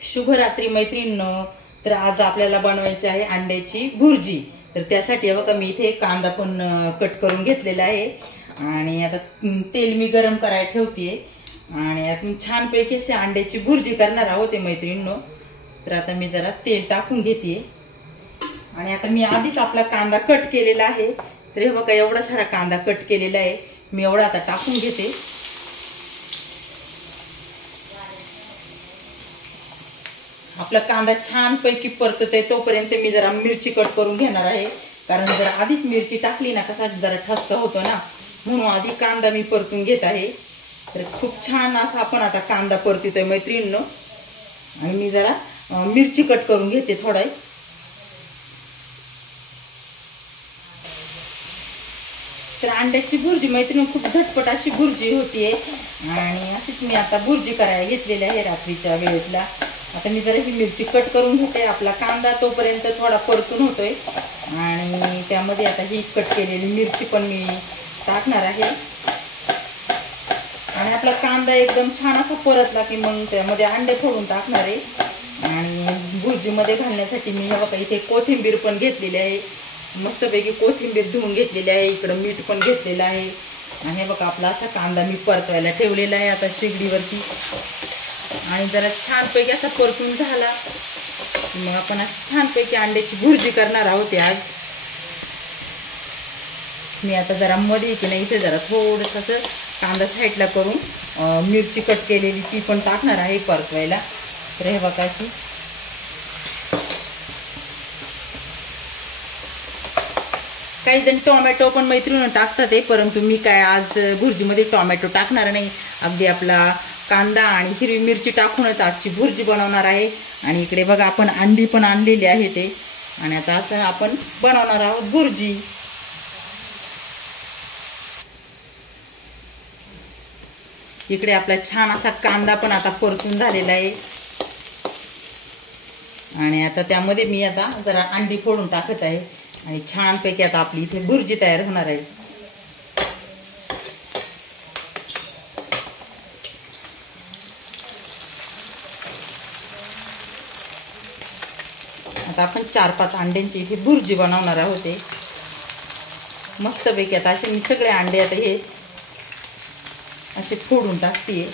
शुभरात्री मैत्रिणींनो. तर आज आपल्याला बनवायची आहे अंड्याची भुर्जी. तर त्यासाठी बघा मी इथे कांदा पण कट करून घेतलेला आहे आणि आता तेल मी गरम करायला ठेवतेय आणि आपण छानपैकी अशी अंड्याची भुर्जी करणार आहोत मैत्रिणींनो. तर आता मी जरा तेल टाकून घेते आणि आता मी आधीच आपला कांदा कट केलेला आहे. तर हे बघा एवढा सारा कांदा कट केलेला आहे मी, एवढा आता टाकून घेते. आपला कांदा छानपैकी परतत आहे तोपर्यंत मी जरा मिरची कट करून घेणार आहे, कारण जर आधीच मिरची टाकली ना कसा जरा ठसका होतो ना, म्हणून आधी कांदा मी परतून घेत आहे. तर खूप छान असा आपण आता कांदा परततोय मैत्रिणींनो आणि मी जरा मिरची कट करून घेते थोडा. तर अंड्याची भुर्जी मैत्रिणी खूप झटपट अशी भुर्जी होतीये आणि अशीच मी आता भुर्जी करायला घेतलेली आहे रात्रीच्या वेळेला. आता मी जरा ही मिरची कट करून घेते. आपला कांदा तोपर्यंत थोडा परतून होतोय आणि त्यामध्ये आता ही कट केलेली मिरची पण मी टाकणार आहे आणि आपला कांदा एकदम छान असा परतला की मग त्यामध्ये अंडे फोडून टाकणार आहे. आणि भुर्जीमध्ये घालण्यासाठी मी हे बघा इथे कोथिंबीर पण घेतलेली आहे, मस्तपैकी कोथिंबीर धुवून घेतलेली आहे. इकडं मीठ पण घेतलेलं आहे आणि हे बघा आपला असा कांदा मी परतवायला ठेवलेला आहे आता शेगडीवरती. आणि जरा छानपैकी असा परतून झाला मग आपण छानपैकी अंड्याची भुर्जी करणार आहोत आज. मी आता जरा मध्ये की नाही इथे जरा थोडंसं असं कांदा साईडला करून मिरची कट केलेली ती पण टाकणार आहे परतवायला. तर हे बघा अशी काही जण टोमॅटो पण मैत्रिणी टाकतात आहे, परंतु मी काय आज भुर्जीमध्ये टोमॅटो टाकणार नाही. अगदी आपला कांदा आणि हिरवी मिरची टाकूनच आजची भुर्जी बनवणार आहे. आणि इकडे बघा आपण अंडी पण आणलेली आहे ते आणि आता असं आपण बनवणार आहोत भुर्जी. इकडे आपला छान असा कांदा पण आता परतून झालेला आहे आणि आता त्यामध्ये मी आता जरा अंडी फोडून टाकत आहे आणि छानपैकी आता आपली इथे भुर्जी तयार होणार आहे. आता आपण 4-5 अंड्यांची इथे भुर्जी बनवणार आहोत. मस्तपैकी आता असे मी सगळे अंडे आता हे असे फोडून टाकते.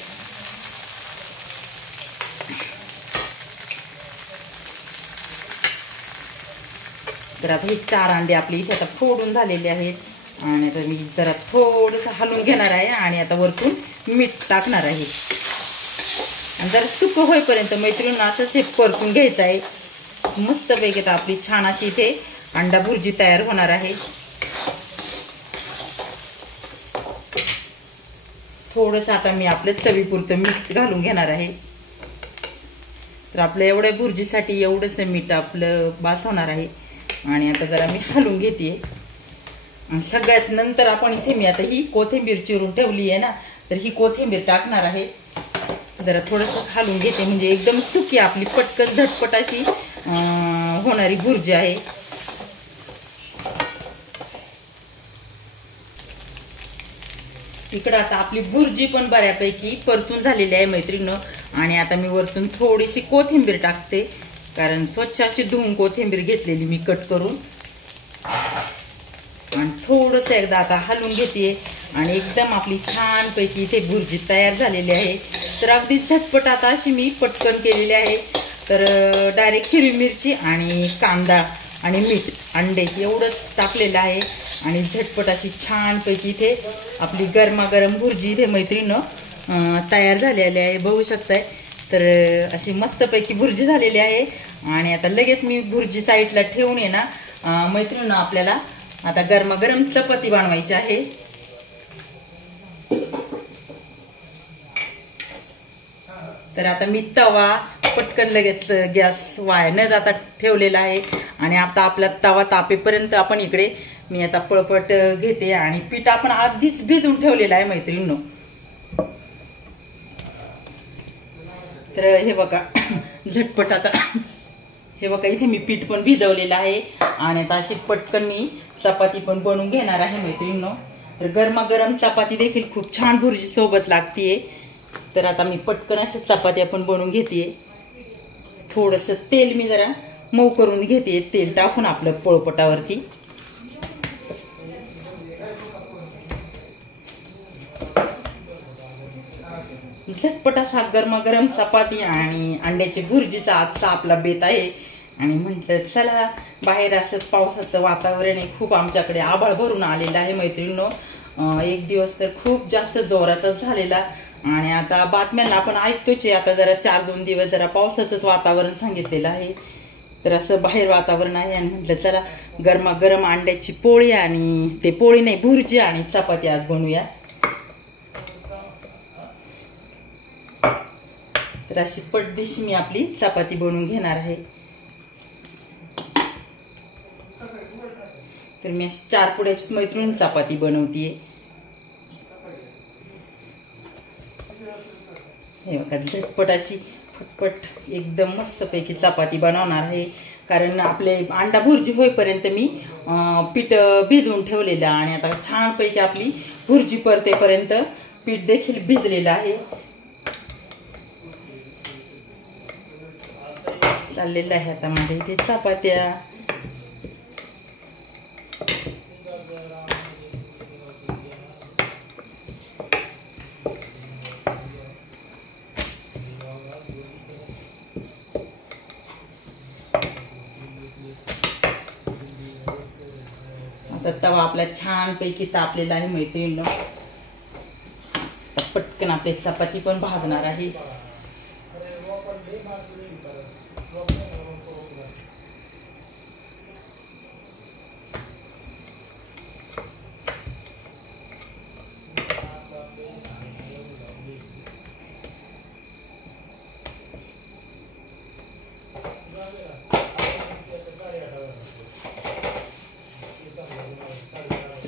तर आता हे 4 अंडे आपले इथे आता फोडून झालेले आहेत आणि आता मी जरा थोडंसं हलवून घेणार आहे आणि आता वरतून मीठ टाकणार आहे आणि जरा सुकं होईपर्यंत मैत्रिणींना असंच हे परतून घ्यायचं आहे. मस्तपैकी आता आपली छान अशी इथे अंडा भुर्जी तयार होणार आहे. थोडंसं आता मी आपल्या चवीपुरतं मीठ घालून घेणार आहे. तर आपल्या एवढ्या भुर्जीसाठी एवढंसं मीठ आपलं बास होणार आहे आणि आता जरा मी हलवून घेते. सगळ्यात नंतर आपण इथे मी आता ही कोथिंबीर चिरून ठेवली आहे ना, तर ही कोथिंबीर टाकणार आहे. जरा थोडंसं हलवून घेते म्हणजे एकदम सुकी आपली पटकन झटपट अशी होणारी भुर्जी आहे. इकडं आता आपली भुर्जी पण बऱ्यापैकी परतून झालेली आहे मैत्रिणींनो आणि आता मी वरतून थोडीशी कोथिंबीर टाकते, कारण स्वच्छ अशी धुवून कोथिंबीर घेतलेली मी कट करून आणि थोडंसं एकदा आता हलवून घेते आणि एकदम आपली छानपैकी इथे भुर्जी तयार झालेली आहे. तर अगदी झटपट आता अशी मी पटकन केलेली आहे. तर डायरेक्ट हिरवी मिरची आणि कांदा आणि मीठ अंडे एवढंच टाकलेलं आहे आणि झटपट अशी छानपैकी इथे आपली गरमागरम भुर्जी इथे मैत्रिणींनो तयार झालेली आहे, बघू शकताय. तर अशी मस्तपैकी भुर्जी झालेली आहे आणि आता लगेच मी भुर्जी साईडला ठेवून आहे ना मैत्रिणींनो आपल्याला आता गरमागरम चपाती बनवायची आहे. तर आता मी तवा पटकन लगेच गॅस वाया न जाता ठेवलेला आहे आणि आता आपला तवा तापेपर्यंत आपण इकडे मी आता पळपट घेते आणि पीठ आपण आधीच भिजवून ठेवलेलं आहे मैत्रिणींनो. तर हे बघा झटपट आता हे बघा इथे मी पीठ पण भिजवलेलं आहे आणि आता अशी पटकन मी चपाती पण बनवून घेणार आहे मैत्रिणींनो. तर गरमागरम चपाती देखील खूप छान भुर्जी सोबत लागते. तर आता मी पटकन अशी चपाती आपण बनवून घेते. थोडंसं तेल मी जरा मऊ करून घेते, तेल टाकून आपलं पोळपटावरती. झटपट असा गरमागरम चपाती आणि अंड्याची भुर्जीचा आजचा आपला बेत आहे. आणि म्हटलं चला, बाहेर असं पावसाचं वातावरण आहे, खूप आमच्याकडे आभाळ भरून आलेलं आहे मैत्रिणींनो. एक दिवस तर खूप जास्त जोराचा झालेला आणि आता बातम्यांना आपण ऐकतोच आहे, आता जरा 4-2 दिवस जरा पावसाचंच वातावरण सांगितलेलं आहे. तर असं बाहेर वातावरण आहे आणि म्हटलं चला गरमागरम अंड्याची पोळी आणि ते पोळी नाही भुर्जी आणि चपाती आज बनवूया. तर अशी पटदिशी मी आपली चपाती बनवून घेणार आहे. तर मी अशी 4 पुड्याची मैत्रीण चपाती बनवतीये. हे बघा, झटपट अशी फटफट एकदम मस्तपैकी चपाती बनवणार आहे. कारण आपले अंडा भुर्जी होईपर्यंत मी पीठ भिजवून ठेवलेलं आणि आता छानपैकी आपली भुर्जी परतेपर्यंत पीठ देखील भिजलेलं आहे. चाललेलं आहे आता माझ्या इथे चपात्या. आता तवा आपला छानपैकी तापलेला आहे मैत्रिणींनो. पटकन आपली चपाती पण भाजणार आहे.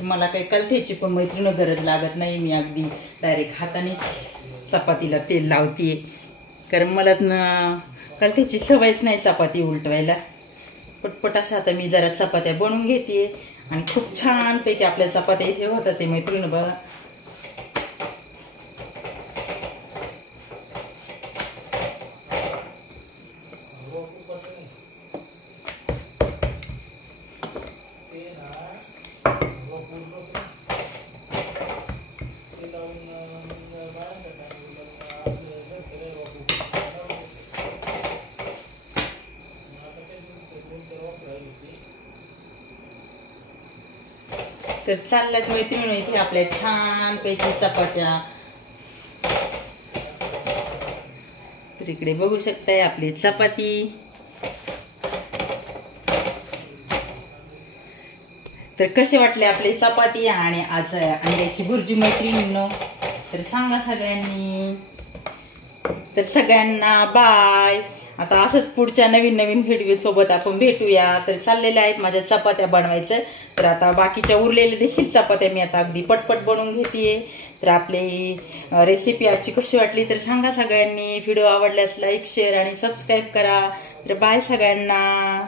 मला काही कलथेची पण मैत्रीण गरज लागत नाही, मी अगदी डायरेक्ट हाताने चपातीला तेल लावते. कारण मला कलथेची सवयच नाही चपाती उलटवायला. पटपट अशा आता मी जरा चपात्या बनवून घेते आणि खूप छानपैकी आपल्या चपात्या इथे होतात ते मैत्रीण बघा. तर चालल्यात मैत्रिणी इथे आपल्या छानपैकी चपात्या. तर इकडे बघू शकताय आपली चपाती. तर कसे वाटले आपली चपाती आणि आज अंड्याची भुर्जी मैत्रिणींनो? तर सांगा सगळ्यांनी. तर सगळ्यांना बाय. आता असंच पुढच्या नवीन नवीन व्हिडिओ सोबत आपण भेटूया. तर चाललेल्या आहेत माझ्या चपात्या बनवायचं. तर आता बाकीच्या उरलेल्या देखील चपात्या मी आता अगदी पटपट बनवून घेते. तर आपली रेसिपी आजची कशी वाटली तर सांगा सगळ्यांनी. व्हिडिओ आवडल्यास लाईक शेअर आणि सबस्क्राईब करा. तर बाय सगळ्यांना.